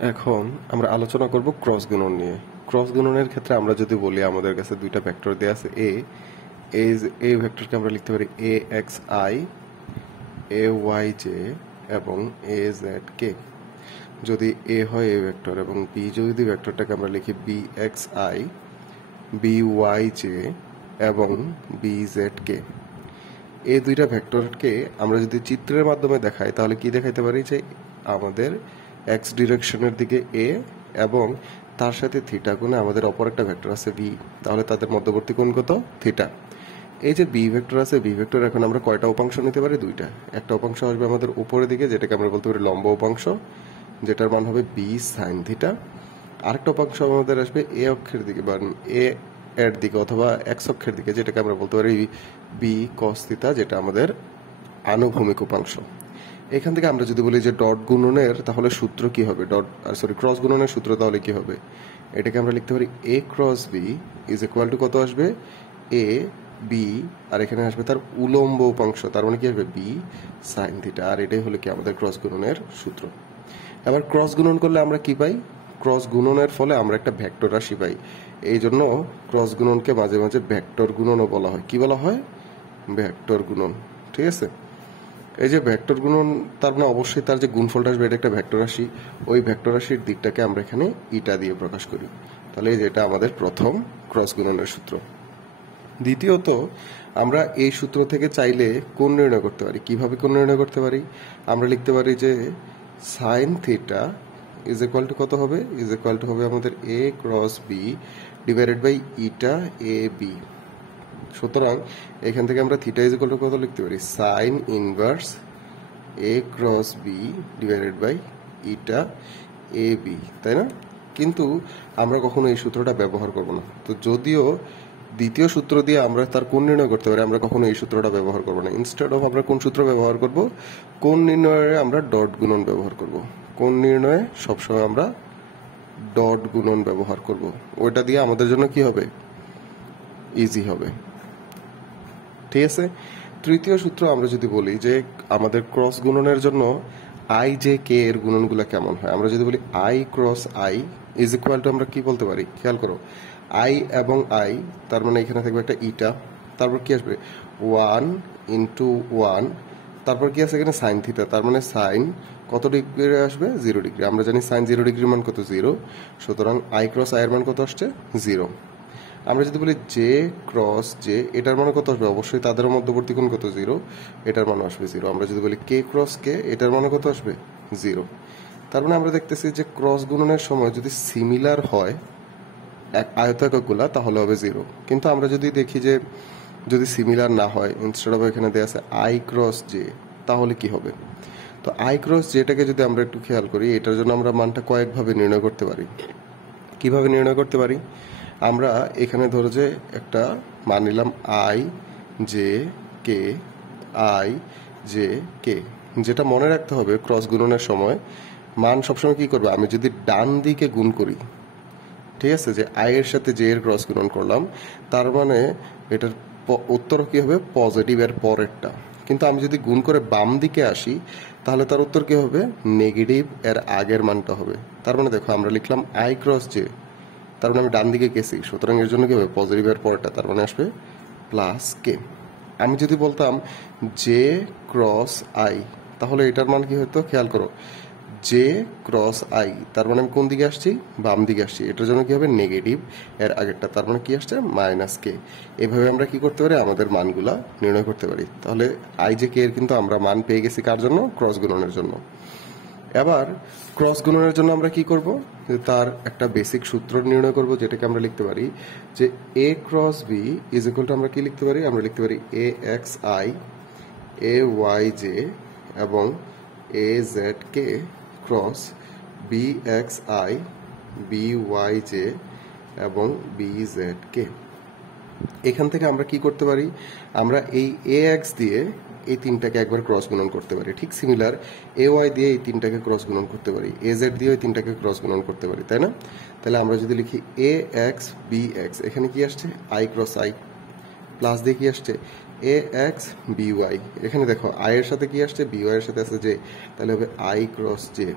এখন আমরা আলোচনা করব ক্রস গুণন নিয়ে। ক্রস গুণনের ক্ষেত্রে আমরা যদি বলি আমাদের কাছে দুইটা ভেক্টর দেয়া আছে এ ভেক্টরকে আমরা লিখতে পারি a x i a y J এবং এ জেড কে। যদি এ হয় এ ভেক্টর এবং বি যদি ভেক্টরটাকে আমরা লিখি B x I B Y J এবং বি জেড কে। এই দুইটা ভেক্টরকে আমরা যদি চিত্রের মাধ্যমে দেখাই তাহলে কি দেখাইতে পারি যে আমাদের এক্স ডিরেকশনের দিকে এ এবং তার সাথে থিটা কোণে আমাদের অপর একটা ভেক্টর আছে ভি, তাহলে তাদের মধ্যবর্তী কোণ কত? থিটা। এই যে বি ভেক্টর আছে, বি ভেক্টর এখন আমরা কয়টা উপাংশ নিতে পারি? দুইটা। একটা উপাংশ আসবে আমাদের উপরের দিকে, যেটাকে আমরা বলতে পারি লম্ব উপাংশ, যেটার মান হবে বি সাইন থিটা। আরেকটা উপাংশ আমাদের আসবে এ অক্ষের দিকে বা এ এর দিকে অথবা এক্স অক্ষের দিকে, যেটাকে আমরা বলতে পারি বি কস থিটা, যেটা আমাদের আনুভূমিক উপাংশ। এখান থেকে আমরা যদি বলি যে ডট গুণনের তাহলে সূত্র কি হবে, ক্রস গুণনের সূত্র তাহলে কি হবে? এটাকে আমরা লিখতে পারি a cross b is equal to কত আসবে? এ বি আর এখানে আসবে তার উলম্ব উপাংশ, তার মানে কি আসবে? B sine theta. আর এটাই হলো কি আমাদের ক্রস গুণনের সূত্র। এবার ক্রস গুণন করলে আমরা কি পাই? ক্রস গুণনের ফলে আমরা একটা ভেক্টর রাশি পাই। এই জন্য ক্রস গুণনকে মাঝে মাঝে ভেক্টর গুণনও বলা হয়। কি বলা হয়? ভেক্টর গুণন। ঠিক আছে। এই যে ভেক্টর গুণন, তার মানে অবশ্যই তার যে গুণফলটা আসবে এটা একটা ভেক্টর রাশি। ওই ভেক্টর রাশির দিকটাকে আমরা এখানে ইটা দিয়ে প্রকাশ করি। তাহলে যেটা আমাদের প্রথম ক্রস গুণনের সূত্র। দ্বিতীয়ত, আমরা এই সূত্র থেকে চাইলে কোণ নির্ণয় করতে পারি। কিভাবে কোণ নির্ণয় করতে পারি? আমরা লিখতে পারি যে sine theta is equal to কত হবে? ইজ ইকুয়াল টু হবে আমাদের a cross B divided by ইটা এ বি। সুতরাং এখান থেকে আমরা থিটা ইজ ইকুয়াল টু কত লিখতে পারি? Sine inverse A cross B divided by ইটা এ বি, তাই না? কিন্তু আমরা কখনো এই সূত্রটা ব্যবহার করব না। তো যদিও দ্বিতীয় সূত্র দিয়ে আমরা তার কোণ নির্ণয় করতে পারি, আমরা কখনো এই সূত্রটা ব্যবহার করব না। ইনস্টেড অফ আমরা কোন সূত্র ব্যবহার করব? কোণ নির্ণয়ে আমরা ডট গুণন ব্যবহার করব। কোণ নির্ণয়ে সবসময় আমরা ডট গুণন ব্যবহার করব। ওইটা দিয়ে আমাদের জন্য কি হবে? ইজি হবে। ঠিক আছে। তৃতীয় সূত্র আমরা যদি বলি যে আমাদের ক্রস গুণনের জন্য আই জে কে এর গুণনগুলো কেমন হয়, আমরা যদি বলি I cross I is equal to আমরা কি বলতে পারি? খেয়াল করো, আই এবং আই, তার মানে এখানে থাকবে একটা ইটা, তারপর কি আসবে? 1 ইন্টু 1, তারপর কি আছে এখানে? সাইন থিটা, তার মানে সাইন কত ডিগ্রি আসবে? 0 ডিগ্রি। আমরা জানি সাইন 0 ডিগ্রির মান কত? 0। সুতরাং আই ক্রস আই এর মান কত আসছে? 0। আমরা যদি বলি জে ক্রস জে, এটার মানে কত আসবে? অবশ্যই তাদের মধ্যবর্তী কোণ কত? 0। এটার মান আসবে 0। আমরা যদি বলি কে ক্রস কে, এটার মানে কত আসবে? 0। তার মানে আমরা দেখতেছি যে ক্রস গুণনের সময় যদি সিমিলার হয় আয়তাকগুলা তাহলে হবে 0। কিন্তু আমরা যদি দেখি যে যদি সিমিলার না হয়, ইনস্টেড অফ এখানে দেয়া আছে আই ক্রস জে, তাহলে কি হবে? তো আই ক্রস জেটাকে যদি আমরা একটু খেয়াল করি, এটার জন্য আমরা মানটা কয়েকভাবে নির্ণয় করতে পারি। কিভাবে নির্ণয় করতে পারি? আমরা এখানে ধরো যে একটা মান নিলাম I J K, I J K. যেটা মনে রাখতে হবে, ক্রস গুণনের সময় মান সবসময় কি করবে? আমি যদি ডান দিকে গুণ করি, ঠিক আছে, যে আই এর সাথে জে এর ক্রস গুণন করলাম, তার মানে এটার উত্তর কি হবে? পজিটিভ এর পরেরটা। কিন্তু আমি যদি গুণ করে বাম দিকে আসি, তাহলে তার উত্তর কি হবে? নেগেটিভ এর আগের মানটা হবে। তার মানে দেখো, আমরা লিখলাম আই ক্রস জে, তার মানে আমি ডান দিকে গেছি, সুতরাং এর জন্য কি হবে? পজিটিভ এর পরেরটা, তার মানে আসবে প্লাস কে। আমি যদি বলতাম জে ক্রস আই, তাহলে এটার মান কি হতো? খেয়াল করো, জে ক্রস আই, তার মানে আমি কোন দিকে আসছি? বাম দিকে আসছি। এটার জন্য কি হবে? নেগেটিভ এর আগেরটা, তার মানে কি আসছে? মাইনাস কে। এভাবে আমরা কি করতে পারি? আমাদের মানগুলা নির্ণয় করতে পারি। তাহলে আই জে কে এর কিন্তু আমরা মান পেয়ে গেছি কার জন্য? ক্রস গুণনের জন্য। এবার ক্রস গুণনের জন্য আমরা কি করব? তার একটা বেসিক সূত্র নির্ণয় করব, যেটাকে আমরা লিখতে পারি যে a cross b is equal to আমরা কি লিখতে পারি? আমরা লিখতে পারি a x i a y J এবং a z k cross b x I B Y J এবং বি জেড কে। এখান থেকে আমরা কি করতে পারি? আমরা এই এ এক্স দিয়ে এই তিনটাকে একবার ক্রস গুণন করতে পারি। ঠিক সিমিলার এ ওয়াই দিয়ে এই তিনটাকে ক্রস গুণন করতে পারি, এ জেড দিয়ে এই তিনটাকে ক্রস গুণন করতে পারি, তাই না? তাহলে আমরা যদি লিখি এ এক্স বি এক্স, এখানে কি আসছে? আই ক্রস আই, প্লাস দিয়ে কি আসছে? এ এক্স বি ওয়াই। এখানে দেখো আই এর সাথে কি আসছে? বি ওয়াই এর সাথে আছে জে, তাহলে হবে আই ক্রস জে।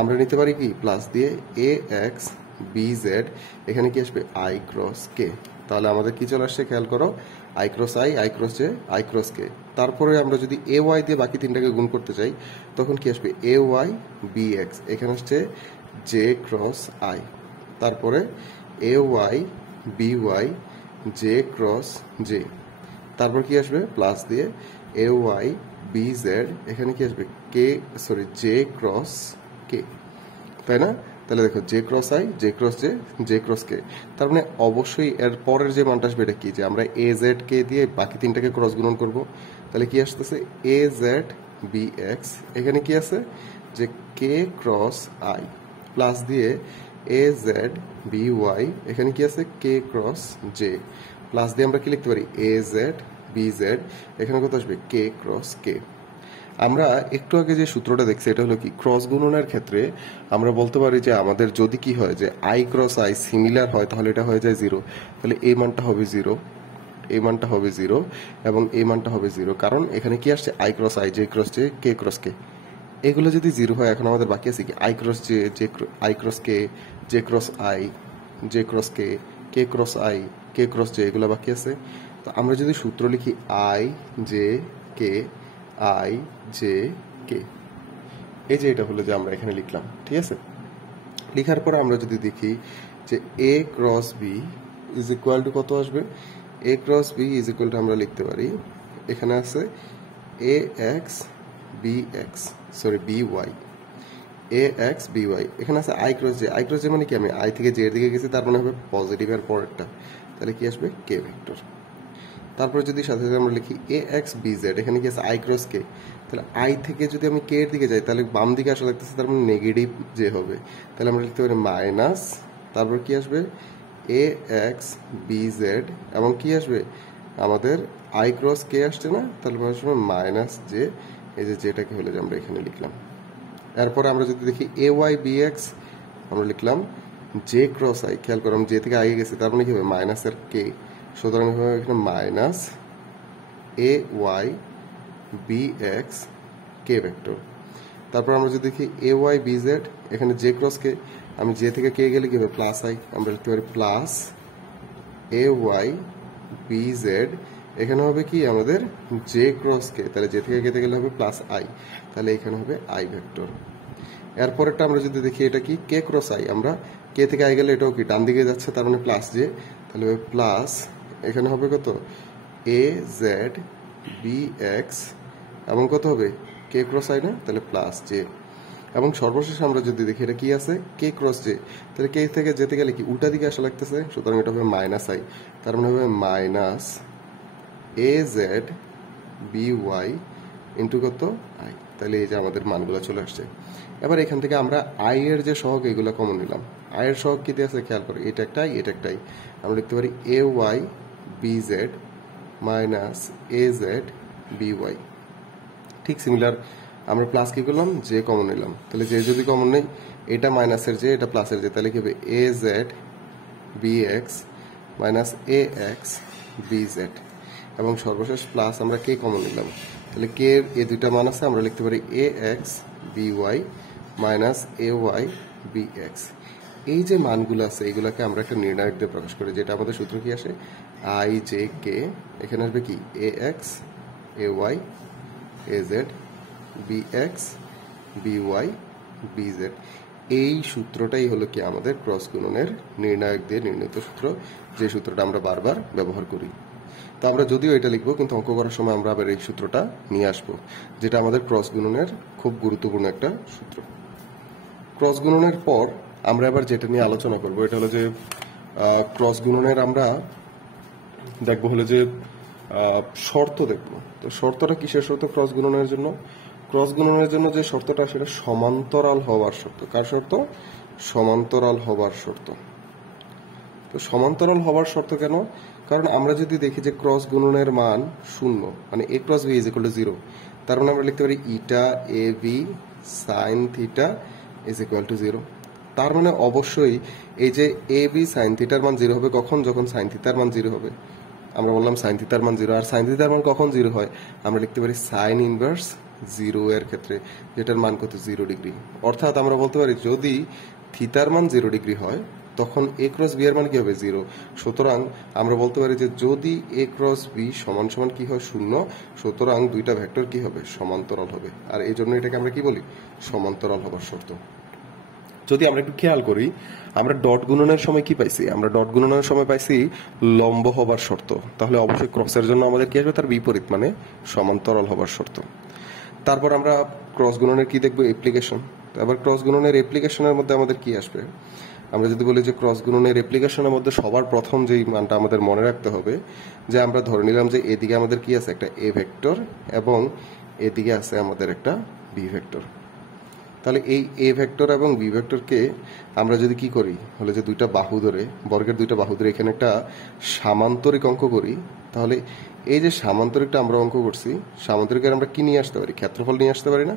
আমরা নিতে পারি কি প্লাস দিয়ে এ এক্স বি জেড, এখানে কি আসবে আই ক্রস কে। তাহলে আমাদের কি চলে আসছে খেয়াল করো, I cross I, I cross j, i cross কে। তারপরে আমরা যদি এ ওয়াই দিয়ে বাকি তিনটাকে গুণ করতে চাই তখন কি আসবে এ ওয়াই বি এক্স, এখানে আসছে জে ক্রস আই। তারপরে a y b Y j cross j, তারপর কি আসবে প্লাস দিয়ে এ ওয়াই বি জেড, এখানে কি আসবে কে সরি জে ক্রস কে, তাই না? তাহলে দেখো J cross I, J cross J, J cross কে। তার মানে অবশ্যই এর পরের যে মানটা আসবে এটা কি, যে আমরা এ জেড কে দিয়ে বাকি তিনটাকে ক্রস গুণন করব। তাহলে কি আসতেছে এ জেড বি এক্স, এখানে কি আছে যে কে ক্রস আই, প্লাস দিয়ে এ জেড বি ওয়াই, এখানে কি আছে কে ক্রস জে, প্লাস দিয়ে আমরা কি লিখতে পারি এ জেড বি জেড, এখানে কত আসবে কে ক্রস কে। আমরা একটু আগে যে সূত্রটা দেখছি এটা হলো কি ক্রস গুণনের ক্ষেত্রে আমরা বলতে পারি যে আমাদের যদি কি হয় যে আই ক্রস আই সিমিলার হয় তাহলে এটা হয়ে যায় জিরো। তাহলে এই মানটা হবে জিরো, এই মানটা হবে জিরো এবং এই মানটা হবে জিরো, কারণ এখানে কি আসছে I cross I, J cross J, K cross কে। এগুলো যদি জিরো হয় এখন আমাদের বাকি আছে কি I cross j, i cross K, J cross I, J cross K cross I, K cross J, এগুলো বাকি আছে। তো আমরা যদি সূত্র লিখি I J K, I J K, এই যে এটা হলো যে আমরা এখানে লিখলাম, ঠিক আছে। লিখার পরে আমরা যদি দেখি যে a cross b is equal to কত আসবে, a cross b is equal to আমরা লিখতে পারি এখানে আছে a x b x sorry b y, a x b y, এখানে আছে i cross j, i cross j মানে কি আমি আই থেকে জে এর দিকে গেছি তার মানে হবে পজিটিভ এর পরেরটা, তাহলে কি আসবে কে ভেক্টর। তারপরে যদি সাথে সাথে আমরা লিখি এ এক্স বি জেড, এখানে কি আছে আই ক্রস কে, তাহলে আই থেকে যদি আমি কে এর দিকে যাই তাহলে বাম দিকে আসা লাগতেছে তার মানে নেগেটিভ যে হবে, তাহলে আমরা লিখতে পারি মাইনাস, তারপর কি আসবে এ এক্স বি জেড এবং কি আসবে আমাদের আই ক্রস কে আসছে না, তাহলে আসবে মাইনাস যে, এই যে যেটাকে হলে যে আমরা এখানে লিখলাম। এরপরে আমরা যদি দেখি এ ওয়াই বি এক্স আমরা লিখলাম জে ক্রস আই, খেয়াল করো আমি জে থেকে আগে গেছি তার মানে কি হবে মাইনাসের কে, সুতরাং এখানে মাইনাস এ ওয়াই বি এক্স কে ভেক্টর। তারপর আমরা যদি দেখি এ ওয়াই বি জেড, এখানে জে ক্রস কে, আমি জে থেকে কে গেলে কি হবে প্লাস আই, আমরা লিখতে পারি প্লাস এ ওয়াই বি জেড, এখানে হবে কি আমাদের জে ক্রস কে, তাহলে জে থেকে কেটে গেলে হবে প্লাস আই, তাহলে এখানে হবে আই ভেক্টর। এরপরেরটা আমরা যদি দেখি এটা কি কে ক্রস আই, আমরা কে থেকে আই গেলে এটাও কি ডান দিকে যাচ্ছে তার মানে প্লাস জে, তাহলে হবে প্লাস এখানে হবে কত এ জেড বি এক্স এবং কত হবে কে ক্রস আই না, তাহলে প্লাস জে। এবং সর্বশেষ আমরা যদি দেখি এটা কি আছে কে ক্রস জে, তাহলে কে থেকে যেতে গেলে কি উল্টা দিকে আসা লাগতেছে, সুতরাং এটা হবে মাইনাস আই, তার মানে হবে minus A Z B Y into কত আই, তাহলে এই যে আমাদের মানগুলো চলে আসছে। এবার এখান থেকে আমরা আই এর যে সহগ এগুলো কমন নিলাম, আই এর সহগ কি আছে খেয়াল করো, এটা একটাই এটা একটাই, আমরা লিখতে পারি a y b z minus A Z B y. ঠিক সিমিলার আমরা প্লাস কি করলাম জে কমন নিলাম, তাহলে জে যদি কমন নেই এটা মাইনাসের জে এটা প্লাসের জে, তাহলে কি হবে A Z B X minus A x B Z এবং সর্বশেষ প্লাস আমরা কে কমন নিলাম, তাহলে কে এর এই দুইটা মান আছে আমরা লিখতে পারি a x b Y minus A y B x. এই যে মানগুলো আছে এইগুলোকে আমরা একটা নির্ণায়ক দিয়ে প্রকাশ করি, যেটা আমাদের সূত্র কি আসে আই জে কে, এখানে আসবে কি a x a y a Z B x b y b z. এই সূত্রটাই হলো কি আমাদের ক্রস গুণনের নির্ণায়ক দিয়ে নির্ণীত সূত্র, যে সূত্রটা আমরা বারবার ব্যবহার করি। তো আমরা যদিও এটা লিখবো কিন্তু অঙ্ক করার সময় আমরা আবার এই সূত্রটা নিয়ে আসবো, যেটা আমাদের ক্রস গুণনের খুব গুরুত্বপূর্ণ একটা সূত্র। ক্রস গুণনের পর আমরা আবার যেটা নিয়ে আলোচনা করবো এটা হলো যে ক্রস গুণনের আমরা দেখবো হলো যে শর্ত দেখবো। তো শর্তটা কিসের শর্ত ক্রস গুণনের জন্য, ক্রস গুণনের জন্য যে শর্তটা সেটা সমান্তরাল হওয়ার শর্ত। কার শর্ত? সমান্তরাল হওয়ার শর্ত। তো সমান্তরাল হওয়ার শর্ত কেন? কারণ আমরা যদি দেখি যে ক্রস গুণনের মান শূন্য, মানে a cross b is equal to zero, তার মানে আমরা লিখতে পারি ইটা এ b sine theta is equal to zero. তার মানে অবশ্যই এই যে এ বি সাইন থিটার মান জিরো হবে কখন, যখন সাইন থিটার মান জিরো হবে। আমরা বললাম সাইন থিটার মান জিরো, আর সাইন থিটার মান কখন জিরো হয় আমরা লিখতে পারি সাইন ইনভার্স 0 এর ক্ষেত্রে, যেটার মান কত 0 ডিগ্রি। অর্থাৎ আমরা বলতে পারি যদি থিতার মান 0 ডিগ্রি হয় তখন a ক্রস b এর মান কি হবে 0। সুতরাং আমরা বলতে পারি যে যদি a ক্রস b সমান সমান কি হয় 0, সুতরাং দুইটা ভেক্টর কি হবে সমান্তরাল হবে। আর এই জন্য এটাকে আমরা কি বলি সমান্তরাল হবার শর্ত। যদি আমরা একটু খেয়াল করি, আমরা ডট গুণনের সময় কি পাইছি, আমরা ডট গুণনের সময় পাইছি লম্ব হবার শর্ত। তাহলে অবশ্যই ক্রসের জন্য আমাদের কি আসবে তার বিপরীত, মানে সমান্তরাল হবার শর্ত। তারপর আমরা ক্রস গুণনের কি দেখবো অ্যাপ্লিকেশন। আবার ক্রস গুণনের অ্যাপ্লিকেশনের মধ্যে আমাদের কি আসবে, আমরা যদি বলি যে ক্রস গুণনের অ্যাপ্লিকেশনের মধ্যে সবার প্রথম যেই মানটা আমাদের মনে রাখতে হবে, যে আমরা ধরে নিলাম যে এদিকে আমাদের কি আছে একটা এ ভেক্টর এবং এদিকে আছে আমাদের একটা বি ভেক্টর। তাহলে এই এ ভেক্টর এবং বি ভেক্টরকে আমরা যদি কি করি, হলে যে দুইটা বাহু ধরে, বর্গের দুইটা বাহু ধরে এখানে একটা সামান্তরিক অঙ্ক করি, তাহলে এই যে সামান্তরিকটা আমরা অঙ্ক করছি, সামান্তরিকের আমরা কি নিয়ে আসতে পারি, ক্ষেত্রফল নিয়ে আসতে পারি না।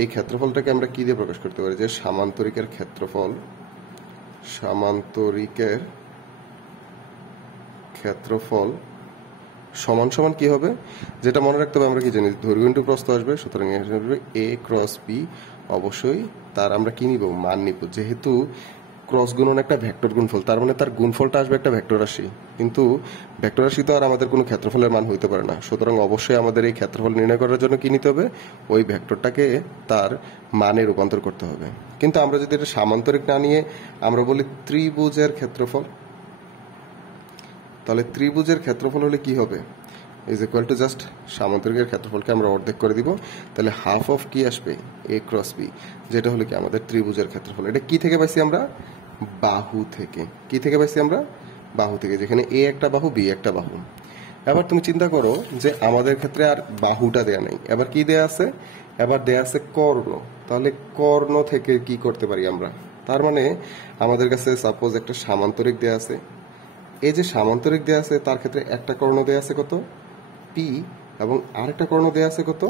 এই ক্ষেত্রফলটাকে আমরা কি দিয়ে প্রকাশ করতে পারি, যে সামান্তরিকের ক্ষেত্রফল, সামান্তরিকের ক্ষেত্রফল সমান সমান কি হবে, যেটা মনে রাখতে হবে আমরা কি জানি দৈর্ঘ্য ইনটু প্রস্থ আসবে, সুতরাং এ ক্রস বি, অবশ্যই তার আমরা কি নিব মান নিব। যেহেতু ক্রস গুণন একটা ভেক্টর গুণফল, তার মানে তার গুণফলটা আসবে একটা ভেক্টর রাশি, কিন্তু ভেক্টর রাশি তো আর আমাদের কোনো ক্ষেত্রফলের মান হইতে পারে না। সুতরাং অবশ্যই আমাদের এই ক্ষেত্রফল নির্ণয় করার জন্য কি নিতে হবে, ওই ভেক্টরটাকে তার মানে রূপান্তর করতে হবে। কিন্তু আমরা যদি এটা সামান্তরিক না নিয়ে আমরা বলি ত্রিভুজের ক্ষেত্রফল, তাহলে ত্রিভুজের ক্ষেত্রফল হলে কি হবে, ইজ ইকুয়াল টু জাস্ট সামান্তরিকের ক্ষেত্রফলকে আমরা অর্ধেক করে দিব, তাহলে হাফ অফ কি আসবে এ ক্রস বি, যেটা হলো কি আমাদের ত্রিভুজের ক্ষেত্রফল। এটা কি থেকে পাইছি আমরা, বাহু থেকে। কি থেকে পাইছি আমরা, বাহু থেকে, যেখানে এ একটা বাহু বি একটা বাহু। এবার তুমি চিন্তা করো যে আমাদের ক্ষেত্রে আর বাহুটা দেয়া নেই, এবার কি দেয়া আছে, এবার দেয়া আছে কর্ণ। তাহলে কর্ণ থেকে কি করতে পারি আমরা, তার মানে আমাদের কাছে সাপোজ একটা সামান্তরিক দেয়া আছে, এই যে সামান্তরিক দেয়া আছে তার ক্ষেত্রে একটা কর্ণ দেয়া আছে কত পি, এবং আরেকটা কর্ণ দেয়া আছে কত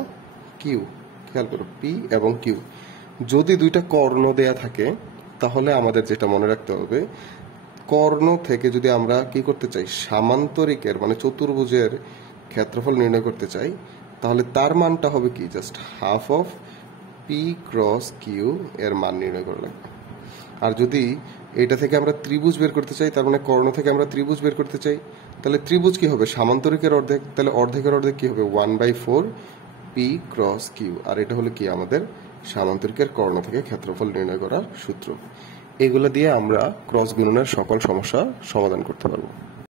কিউ। খেয়াল করো পি এবং কিউ, যদি দুইটা কর্ণ দেয়া থাকে তাহলে আমাদের যেটা মনে রাখতে হবে, কর্ণ থেকে যদি আমরা কি করতে চাই সামান্তরিকের মানে চতুর্ভুজের ক্ষেত্রফল নির্ণয় করতে চাই, তাহলে তার মানটা হবে কি just half of P cross Q এর মান নির্ণয় করা লাগবে। আর যদি এটা থেকে আমরা ত্রিভুজ বের করতে চাই, তার মানে কর্ণ থেকে আমরা ত্রিভুজ বের করতে চাই, তাহলে ত্রিভুজ কি হবে সামান্তরিকের অর্ধেক, তাহলে অর্ধেকের অর্ধেক কি হবে 1/4 পি ক্রস কিউ। আর এটা হলো কি আমাদের সামান্তরিকের কর্ণ থেকে ক্ষেত্রফল নির্ণয় করার সূত্র। এগুলো দিয়ে আমরা ক্রস গুণনের সকল সমস্যা সমাধান করতে পারবো।